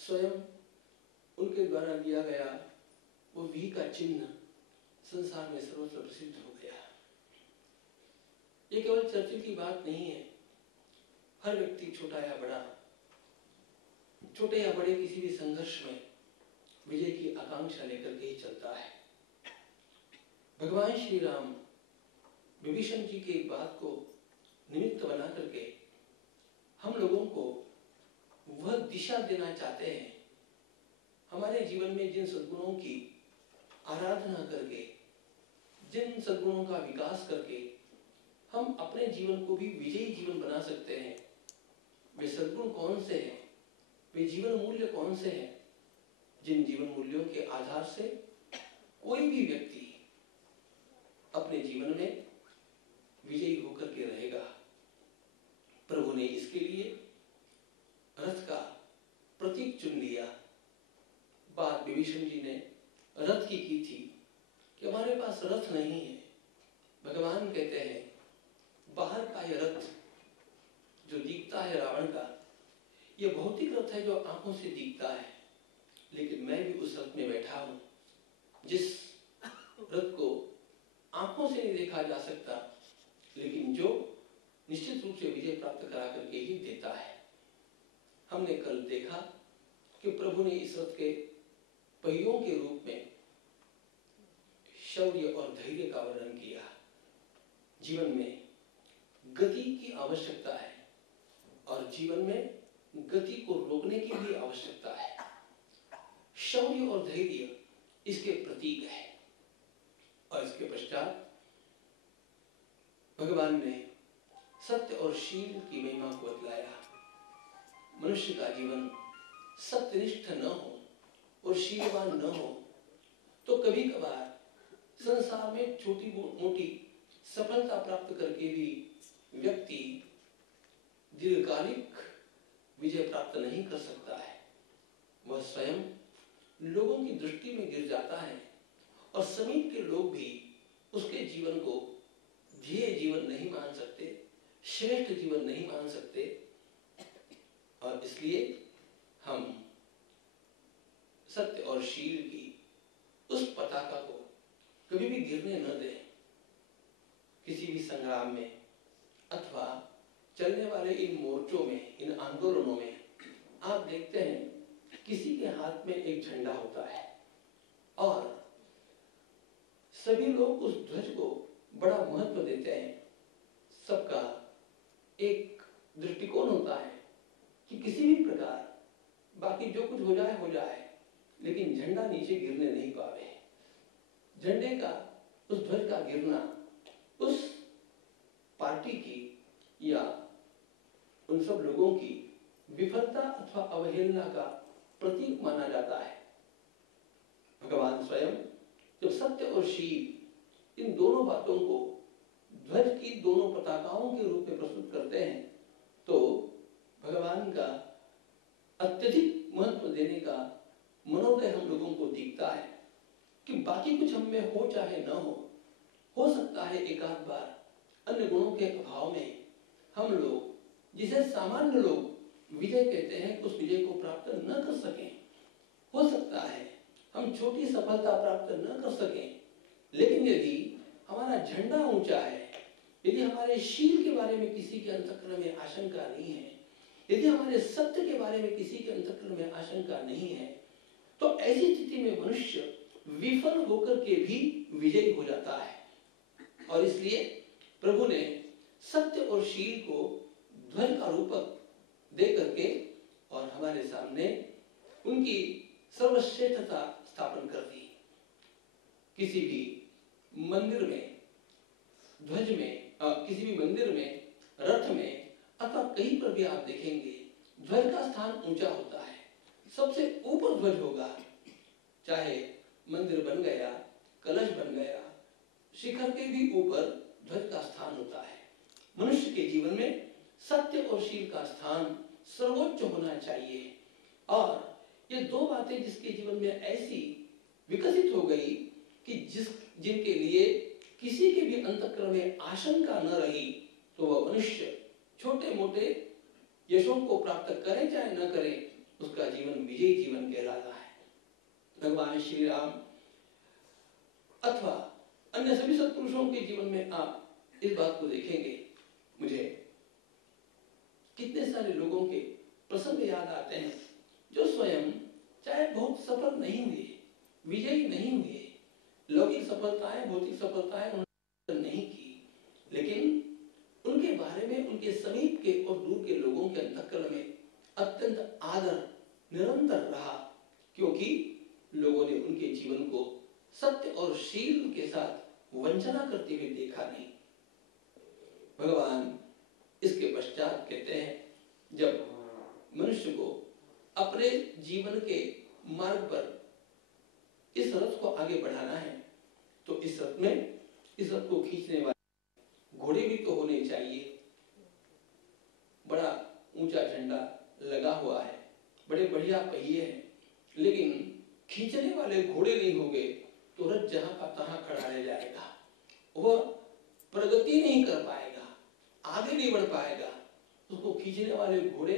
स्वयं उनके द्वारा दिया गया वो वी का चिन्ह संसार में सर्वत्र प्रसिद्ध हो गया। ये केवल चर्चित की बात नहीं है। हर व्यक्ति छोटा या बड़ा, छोटे या बड़े किसी भी संघर्ष में विजय की आकांक्षा लेकर के ही चलता है। भगवान श्री राम विभीषण जी की बात को निमित्त बना करके हम लोगों को वह दिशा देना चाहते हैं। हमारे जीवन में जिन सद्गुणों की आराधना करके, जिन सद्गुणों का विकास करके हम अपने जीवन को भी विजयी जीवन बना सकते हैं, वे सद्गुण कौन से हैं, वे जीवन मूल्य कौन से हैं, जिन जीवन मूल्यों के आधार से कोई भी व्यक्ति अपने जीवन में विजयी होकर के रहेगा। प्रभु ने इसके लिए रथ का प्रतीक चुन लिया। बात विभीषण जी ने रथ की थी कि हमारे पास रथ नहीं है। भगवान कहते हैं बाहर का यह रथ जो दिखता है रावण का, यह भौतिक रथ है जो आंखों से दिखता है, लेकिन मैं भी उस रथ में बैठा हूं जिस रथ को आंखों से नहीं देखा जा सकता, लेकिन जो निश्चित रूप से विजय प्राप्त करा करके ही देता है। हमने कल देखा कि प्रभु ने इस रथ के पहियों के रूप में शौर्य और धैर्य का वर्णन किया। जीवन में गति की आवश्यकता है और जीवन में गति को रोकने की भी आवश्यकता है। शौर्य और धैर्य इसके प्रतीक है। और इसके पश्चात भगवान ने सत्य और शील की महिमा को बतलाया। मनुष्य का जीवन सत्यनिष्ठ न हो और शीलवान न हो तो कभी कभार संसार में छोटी मोटी सफलता प्राप्त करके भी व्यक्ति दीर्घकालिक विजय प्राप्त नहीं कर सकता है। वह स्वयं लोगों की दृष्टि में गिर जाता है और समीप के लोग भी उसके जीवन को ध्येय जीवन नहीं मान सकते, श्रेष्ठ जीवन नहीं मान सकते। और इसलिए हम सत्य और शील की उस पताका को कभी भी गिरने न दें। किसी भी संग्राम में अथवा चलने वाले इन मोर्चों में, इन आंदोलनों में आप देखते हैं किसी के हाथ में एक झंडा होता है और सभी लोग उस ध्वज को बड़ा महत्व देते हैं। सबका एक दृष्टिकोण होता है कि किसी भी प्रकार बाकी जो कुछ हो जाए, लेकिन झंडा नीचे गिरने नहीं पावे। झंडे का, उस ध्वज का गिरना उस पार्टी की या उन सब लोगों की विफलता अथवा अवहेलना का प्रतीक माना जाता है। भगवान स्वयं जब सत्य और शील इन दोनों बातों को ध्वज की दोनों पताकाओं के रूप में प्रस्तुत करते हैं तो भगवान का अत्यधिक महत्व देने का मनोदय हम लोगों को दिखता है कि बाकी कुछ हम में हो चाहे न हो सकता है एक आध बार अन्य गुणों के अभाव में हम लोग जिसे सामान्य लोग विजय कहते हैं उस विजय को प्राप्त न कर सकें। हो सकता है हम छोटी सफलता प्राप्त न कर सकें, लेकिन यदि हमारा झंडा ऊंचा है, यदि हमारे शील के बारे में किसी के अंतःकरण में आशंका नहीं है, यदि हमारे सत्य के बारे में किसी के अंतःकरण में आशंका नहीं है, तो ऐसी स्थिति में मनुष्य विफल होकर के भी विजयी हो जाता है। और इसलिए प्रभु ने सत्य और शील को ध्वज का रूपक दे करके और हमारे सामने उनकी सर्वश्रेष्ठता स्थापन कर दी। किसी भी मंदिर में ध्वज में, किसी भी मंदिर में, रथ में अथवा कहीं पर भी आप देखेंगे ध्वज का स्थान ऊंचा होता है, सबसे ऊपर ध्वज होगा। चाहे मंदिर बन गया, कलश बन गया, शिखर के भी ऊपर ध्वज का स्थान होता है। मनुष्य के जीवन में सत्य और शील का स्थान सर्वोच्च होना चाहिए। और ये दो बातें जिसके जीवन में ऐसी विकसित हो गई कि जिनके लिए किसी के भी अंतःकरण में आशंका न रही, तो वह मनुष्य छोटे मोटे यशों को प्राप्त करे चाहे न करे, उसका जीवन विजयी जीवन कहलाता है। भगवान श्री राम अथवा अन्य सभी सत्पुरुषों के जीवन में आप इस बात को देखेंगे। मुझे कितने सारे लोगों के प्रसंग याद आते हैं जो स्वयं चाहे बहुत सफल नहीं हुए, विजयी नहीं हुए, लौकिक सफलताएं, भौतिक सफलताएं उन्होंने नहीं की, लेकिन उनके बारे में उनके समीप के और दूर के लोगों के अंतःकरण में अत्यंत आदर निरंतर रहा, क्योंकि लोगों ने उनके जीवन को सत्य और शील के साथ वंचना करते हुए देखा नहीं। भगवान इसके पश्चात कहते हैं, जब मनुष्य को अपने जीवन के मार्ग पर इस रथ को आगे बढ़ाना है तो इस रथ को खींचने वाले घोड़े भी तो होने चाहिए। बड़ा ऊंचा झंडा लगा हुआ है, बड़े बढ़िया पहिए हैं, लेकिन खींचने वाले घोड़े नहीं होंगे तो रथ जहां का तहां खड़ा रह जाएगा, वह प्रगति नहीं कर पाएगा, आगे नहीं बढ़ पाएगा। उसको खींचने वाले घोड़े